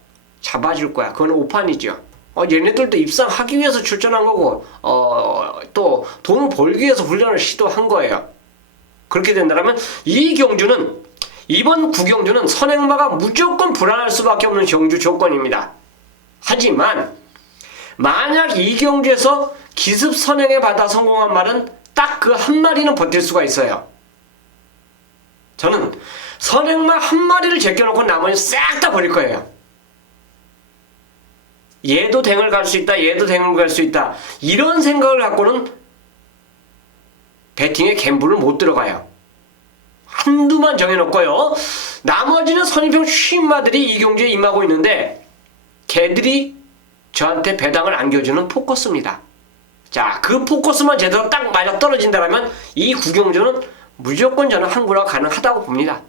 잡아줄 거야. 그건 오판이죠. 얘네들도 입상하기 위해서 출전한 거고, 또 돈을 벌기 위해서 훈련을 시도한 거예요. 그렇게 된다면 이 경주는, 이번 9경주는 선행마가 무조건 불안할 수밖에 없는 경주 조건입니다. 하지만 만약 이 경주에서 기습 선행에 받아 성공한 말은 딱 그 한 마리는 버틸 수가 있어요. 저는 선행마 한 마리를 제껴놓고 나머지 싹 다 버릴 거예요. 얘도 댕을 갈 수 있다, 얘도 댕을 갈 수 있다, 이런 생각을 갖고는 배팅에 갬블을 못 들어가요. 한두만 정해놓고요, 나머지는 선입형 쉰마들이 이 경주에 임하고 있는데, 걔들이 저한테 배당을 안겨주는 포커스입니다. 자, 그 포커스만 제대로 딱 맞아 떨어진다면 이 구경주는 무조건 저는 항구가 가능하다고 봅니다.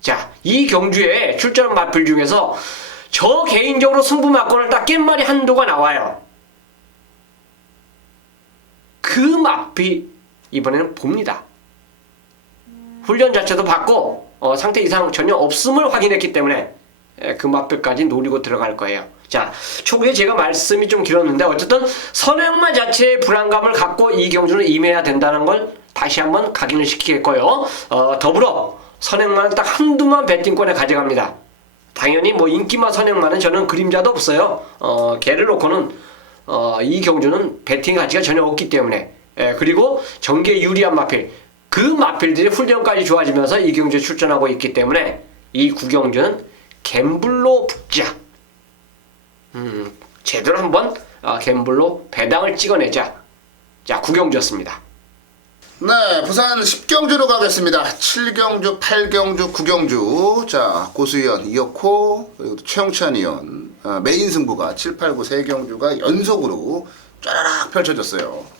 자, 이 경주에 출전한 마필 중에서 저 개인적으로 승부 막건을 딱 깻말이 한두가 나와요. 그 마필 이번에는 봅니다. 훈련 자체도 받고 상태 이상 전혀 없음을 확인했기 때문에 그 마필까지 노리고 들어갈 거예요. 자, 초기에 제가 말씀이 좀 길었는데 어쨌든 선행마 자체의 불안감을 갖고 이 경주는 임해야 된다는 걸 다시 한번 각인을 시키겠고요. 더불어 선행마는 딱 한두만 배팅권에 가져갑니다. 당연히 뭐 인기마 선행마는 저는 그림자도 없어요. 걔를 놓고는 이 경주는 배팅 가치가 전혀 없기 때문에 그리고 전개 유리한 마필 그 마필들이 훈련까지 좋아지면서 이 경주에 출전하고 있기 때문에 이 구경주는 갬블로 붙자. 제대로 한번 갬블로 배당을 찍어내자. 자, 구경주였습니다. 네, 부산 10경주로 가겠습니다. 7경주, 8경주, 9경주. 자, 고수위원 이었고 그리고 최영찬 위원 메인 승부가 7, 8, 9 3경주가 연속으로 쫘라락 펼쳐졌어요.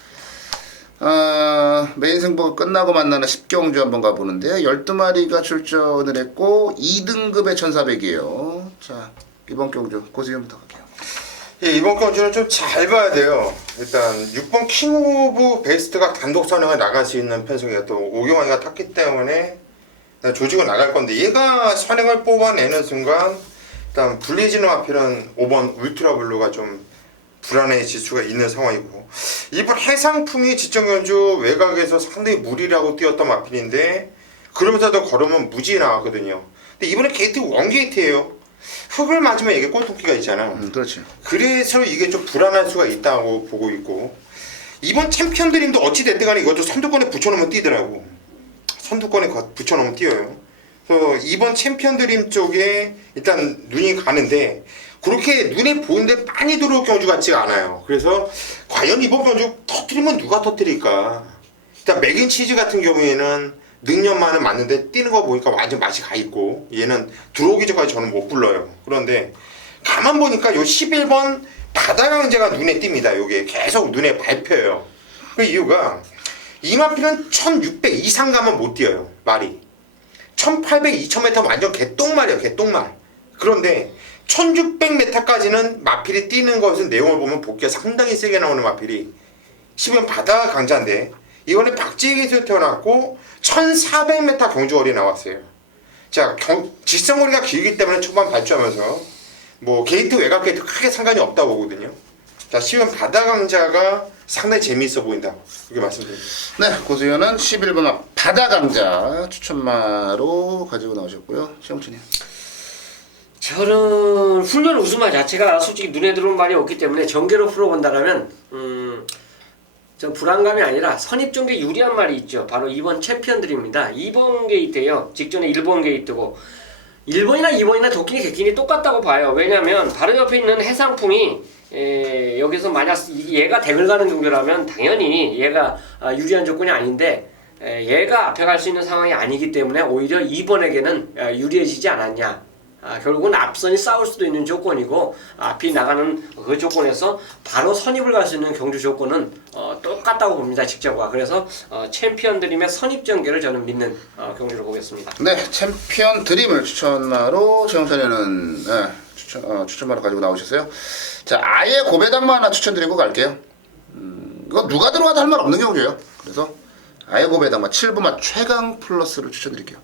메인 승부가 끝나고 만나는 10경주 한번 가보는데요. 12마리가 출전을 했고 2등급의 1400이에요. 자, 이번 경주 고수위원부터 갈게요. 예, 이번 경주는 좀 잘 봐야 돼요. 일단 6번 킹 오브 베스트가 단독 선행을 나갈 수 있는 편성이가 또 오경환이가 탔기 때문에 조직은 나갈 건데 얘가 선행을 뽑아내는 순간 일단 블리즈는 마필은 5번 울트라블루가 좀 불안해질 수가 있는 상황이고 이번 해상풍이 지정 경주 외곽에서 상당히 무리라고 뛰었던 마필인데 그러면서도 걸으면 무지 나왔거든요. 근데 이번에 게이트 원게이트예요. 흙을 맞으면 이게 꼴통기가 있잖아. 그렇지. 그래서 이게 좀 불안할 수가 있다고 보고 있고 이번 챔피언 드림도 어찌됐든 간에 이것도 선두권에 붙여놓으면 뛰더라고. 선두권에 붙여놓으면 뛰어요. 그래서 이번 챔피언 드림 쪽에 일단 눈이 가는데 그렇게 눈에 보이는데 많이 들어올 경주 같지가 않아요. 그래서 과연 이번 경주 터뜨리면 누가 터뜨릴까. 일단 맥인치즈 같은 경우에는 능력만은 맞는데 뛰는 거 보니까 완전 맛이 가 있고 얘는 들어오기 전까지 저는 못 불러요. 그런데 가만 보니까 요 11번 바다강제가 눈에 띕니다. 요게 계속 눈에 밟혀요. 그 이유가 이 마필은 1600 이상 가면 못 뛰어요. 말이 1800, 2000m 완전 개똥말이에요. 개똥말. 그런데 1600m까지는 마필이 뛰는 것은 내용을 보면 복귀가 상당히 세게 나오는 마필이 11번 바다강자인데 이번에 박지익에서 태어났고 1400m 경주거리 나왔어요. 자, 직선거리가 길기 때문에 초반 발주하면서 뭐 게이트 외곽 게이트 크게 상관이 없다고 보거든요. 자, 10번 바다강자가 상당히 재미있어 보인다. 그렇게 말씀드립니다. 네, 고수위원은 11번 바다강자 추천마로 가지고 나오셨고요. 최영찬이요. 저는 훈련 우승마 자체가 솔직히 눈에 들어온 말이 없기 때문에 전개로 풀어본다라면 저 불안감이 아니라 선입전개 유리한 말이 있죠. 바로 2번 챔피언들입니다. 2번 게이트예요. 직전에 1번 게이트고 1번이나 2번이나 도끼니 개끼니 똑같다고 봐요. 왜냐면 바로 옆에 있는 해상풍이 여기서 만약 얘가 덱을 가는 정도라면 당연히 얘가 유리한 조건이 아닌데 얘가 앞에 갈 수 있는 상황이 아니기 때문에 오히려 2번에게는 유리해지지 않았냐. 결국은 앞선이 싸울 수도 있는 조건이고 앞이 나가는 그 조건에서 바로 선입을 갈 수 있는 경주 조건은 똑같다고 봅니다. 직전과. 그래서 챔피언 드림의 선입 전개를 저는 믿는 경주로 보겠습니다. 네, 챔피언 드림을 추천마로 최영찬이는 추천마로 가지고 나오셨어요. 자, 아예 고배당만 하나 추천드리고 갈게요. 이거 누가 들어와도 할 말 없는 경주예요. 그래서 아예 고배당만 7부마 최강 플러스를 추천드릴게요.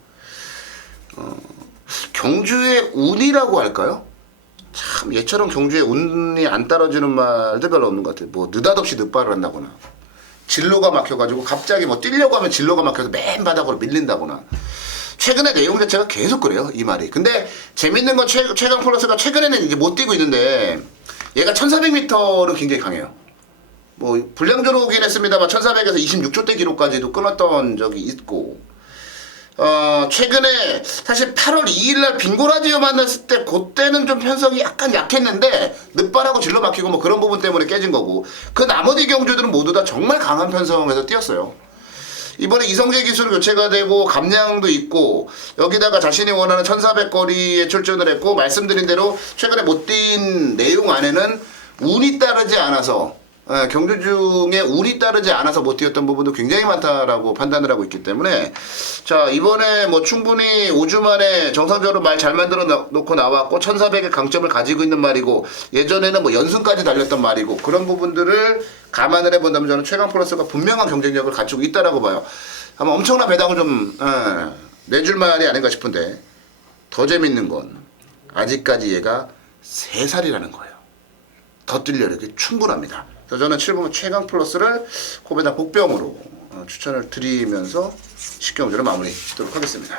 경주의 운이라고 할까요? 참 얘처럼 경주에 운이 안 따라주는 말도 별로 없는 것 같아요. 뭐 느닷없이 늦발을 한다거나 진로가 막혀가지고 갑자기 뭐 뛰려고 하면 진로가 막혀서 맨 바닥으로 밀린다거나 최근에 내용 자체가 계속 그래요. 이 말이. 근데 재밌는 건 최강 플러스가 최근에는 이제 못 뛰고 있는데 얘가 1400m는 굉장히 강해요. 뭐 불량조로긴 했습니다만 1400에서 26초 대 기록까지도 끊었던 적이 있고 최근에 사실 8월 2일날 빙고라지오 만났을 때 그때는 좀 편성이 약간 약했는데 늦발하고 질러 막히고 뭐 그런 부분 때문에 깨진 거고 그 나머지 경주들은 모두 다 정말 강한 편성에서 뛰었어요. 이번에 이성재 기술 교체가 되고 감량도 있고 여기다가 자신이 원하는 1400거리에 출전을 했고 말씀드린 대로 최근에 못 뛴 내용 안에는 운이 따르지 않아서 경주 중에 운이 따르지 않아서 못 뛰었던 부분도 굉장히 많다라고 판단을 하고 있기 때문에 자 이번에 뭐 충분히 5주 만에 정상적으로 말 잘 만들어 놓고 나왔고 1400의 강점을 가지고 있는 말이고 예전에는 뭐 연승까지 달렸던 말이고 그런 부분들을 감안을 해본다면 저는 최강 플러스가 분명한 경쟁력을 갖추고 있다라고 봐요. 아마 엄청난 배당을 좀 내줄 말이 아닌가 싶은데 더 재밌는 건 아직까지 얘가 3살이라는 거예요. 더 뛸 여력이 충분합니다. 그래서 저는 7번 최강 플러스를 코베다 복병으로 추천을 드리면서 10경주를 마무리 짓도록 하겠습니다.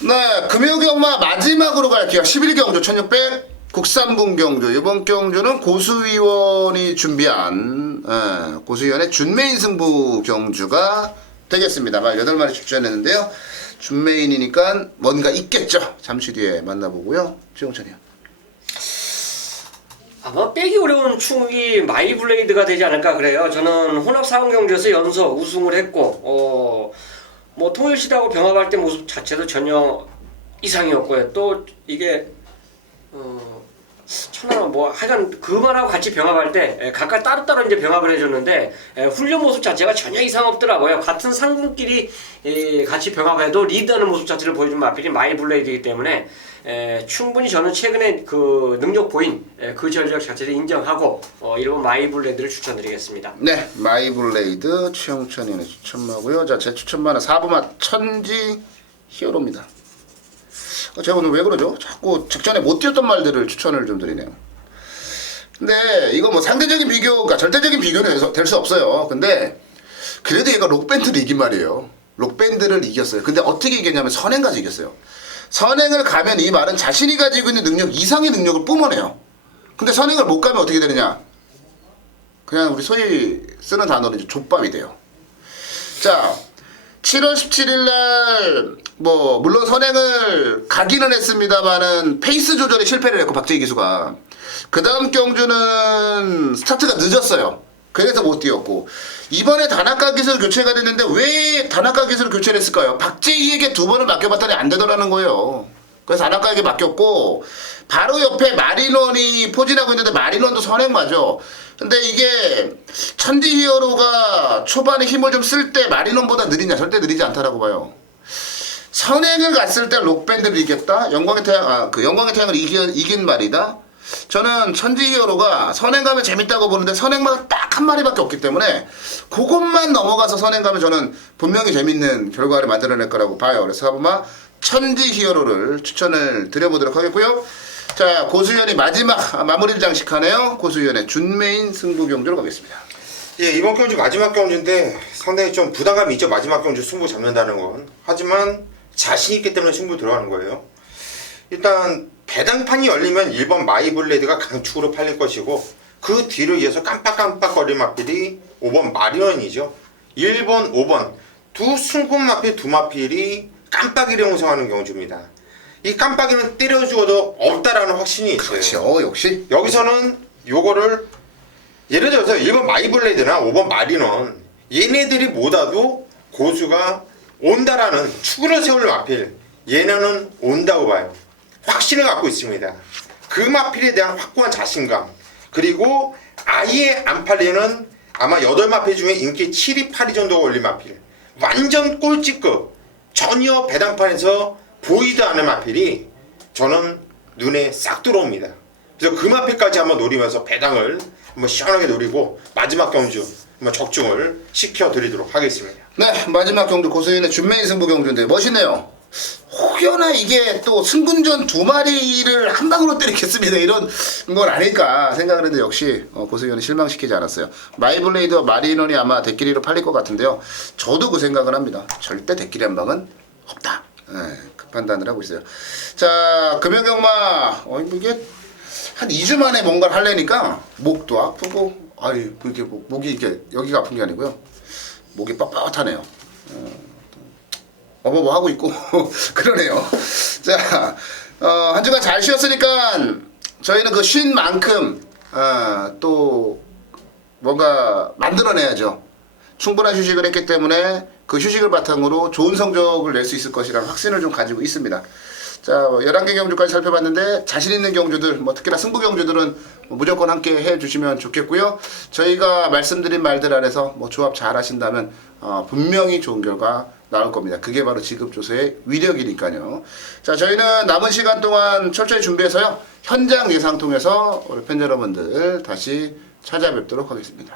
네, 금요경마 마지막으로 갈게요. 11경주 1600 국산분 경주. 이번 경주는 고수위원이 준비한 고수위원의 준메인 승부 경주가 되겠습니다. 8마리 출전했는데요. 준메인이니까 뭔가 있겠죠. 잠시 뒤에 만나보고요. 최용찬이요. 아마 빼기 어려운 충이 마이블레이드가 되지 않을까 그래요. 저는 혼합 4강 경주에서 연속 우승을 했고 뭐 통일시대하고 병합할 때 모습 자체도 전혀 이상이었고요. 또 이게 천하는 뭐 하여간 그만하고 같이 병합할 때 각각 따로따로 이제 병합을 해줬는데 훈련 모습 자체가 전혀 이상 없더라고요. 같은 상군끼리 같이 병합해도 리드하는 모습 자체를 보여준 마필이 마이블레이드이기 때문에 충분히 저는 최근에 그 능력 보인 그 전력 자체를 인정하고 이번 마이블레이드를 추천드리겠습니다. 네, 마이블레이드 최용찬이의 추천마고요. 자, 제 추천마는 4번마 천지 히어로입니다. 제가 오늘 왜 그러죠? 자꾸 직전에 못 뛰었던 말들을 추천을 좀 드리네요. 근데 이거 뭐 상대적인 비교가 절대적인 비교는 될 수 없어요. 근데 그래도 얘가 록밴드를 이긴 말이에요. 록밴드를 이겼어요. 근데 어떻게 이겼냐면 선행까지 이겼어요. 선행을 가면 이 말은 자신이 가지고 있는 능력 이상의 능력을 뿜어내요. 근데 선행을 못 가면 어떻게 되느냐? 그냥 우리 소위 쓰는 단어로 이제 족밥이 돼요. 자, 7월 17일 날 뭐 물론 선행을 가기는 했습니다만은 페이스 조절에 실패를 했고 박재희 기수가 그 다음 경주는 스타트가 늦었어요. 그래서 못 뛰었고 이번에 다나카 기술 교체가 됐는데 왜 다나카 기술 교체를 했을까요? 박재희에게 2번을 맡겨봤더니 안 되더라는 거예요. 그래서 다나카에게 맡겼고 바로 옆에 마린원이 포진하고 있는데 마린원도 선행 맞아. 근데 이게 천지 히어로가 초반에 힘을 좀 쓸 때 마린원보다 느리냐? 절대 느리지 않다라고 봐요. 선행을 갔을 때 록밴드를 이겼다. 영광의 태양을 이긴 말이다. 저는 천지 히어로가 선행 가면 재밌다고 보는데 선행마다 딱 한 마리밖에 없기 때문에 그것만 넘어가서 선행 가면 저는 분명히 재밌는 결과를 만들어낼 거라고 봐요. 그래서 아마 천지 히어로를 추천을 드려보도록 하겠고요. 자, 고수연이 마지막 마무리를 장식하네요. 고수연의 준메인 승부 경주로 가겠습니다. 예, 이번 경주 마지막 경주인데 상당히 좀 부담감이 있죠. 마지막 경주 승부 잡는다는 건. 하지만 자신 있기 때문에 승부 들어가는 거예요. 일단 배당판이 열리면 1번 마이블레이드가 강축으로 팔릴 것이고 그 뒤를 이어서 깜빡깜빡거리는 마필이 5번 마리언이죠. 1번, 5번 두 승분 마필 두 마필이 깜빡이를 형성하는 경주입니다. 이 깜빡이는 때려 죽어도 없다라는 확신이 있어요. 그렇죠, 역시. 여기서는 요거를 예를 들어서 1번 마이블레이드나 5번 마리넌 얘네들이 못 와도 고수가 온다라는 축으로 세울 마필 얘네는 온다고 봐요. 확신을 갖고 있습니다. 그 마필에 대한 확고한 자신감 그리고 아예 안 팔리는 아마 8마필 중에 인기 7위 8위 정도가 올린 마필 완전 꼴찌급 전혀 배당판에서 보이도 않는 마필이 저는 눈에 싹 들어옵니다. 그래서 그 마필까지 한번 노리면서 배당을 한번 시원하게 노리고 마지막 경주 한번 적중을 시켜드리도록 하겠습니다. 네, 마지막 경주 고수연의 준메인 승부 경주인데 멋있네요. 혹여나 이게 또 승군전 2마리를 한 방으로 때리겠습니다 이런 건 아닐까 생각을 했는데 역시 고수연이 실망시키지 않았어요. 마이블레이드와 마리논이 아마 대끼리로 팔릴 것 같은데요. 저도 그 생각을 합니다. 절대 대끼리 한 방은 없다. 네, 그 판단을 하고 있어요. 자, 금요경마 이게 한 2주 만에 뭔가를 하려니까 목도 아프고 이렇게 목이 이렇게 여기가 아픈 게 아니고요. 목이 뻣뻣하네요. 뭐 하고 있고 그러네요. 자, 한 주간 잘 쉬었으니까 저희는 그 쉰 만큼 또 뭔가 만들어내야죠. 충분한 휴식을 했기 때문에 그 휴식을 바탕으로 좋은 성적을 낼 수 있을 것이라는 확신을 좀 가지고 있습니다. 자, 11개 경주까지 살펴봤는데 자신 있는 경주들, 특히나 승부 경주들은 무조건 함께 해주시면 좋겠고요. 저희가 말씀드린 말들 안에서 조합 잘 하신다면 분명히 좋은 결과 나올 겁니다. 그게 바로 지급조서의 위력이니까요. 자, 저희는 남은 시간 동안 철저히 준비해서요. 현장 예상 통해서 우리 팬 여러분들 다시 찾아뵙도록 하겠습니다.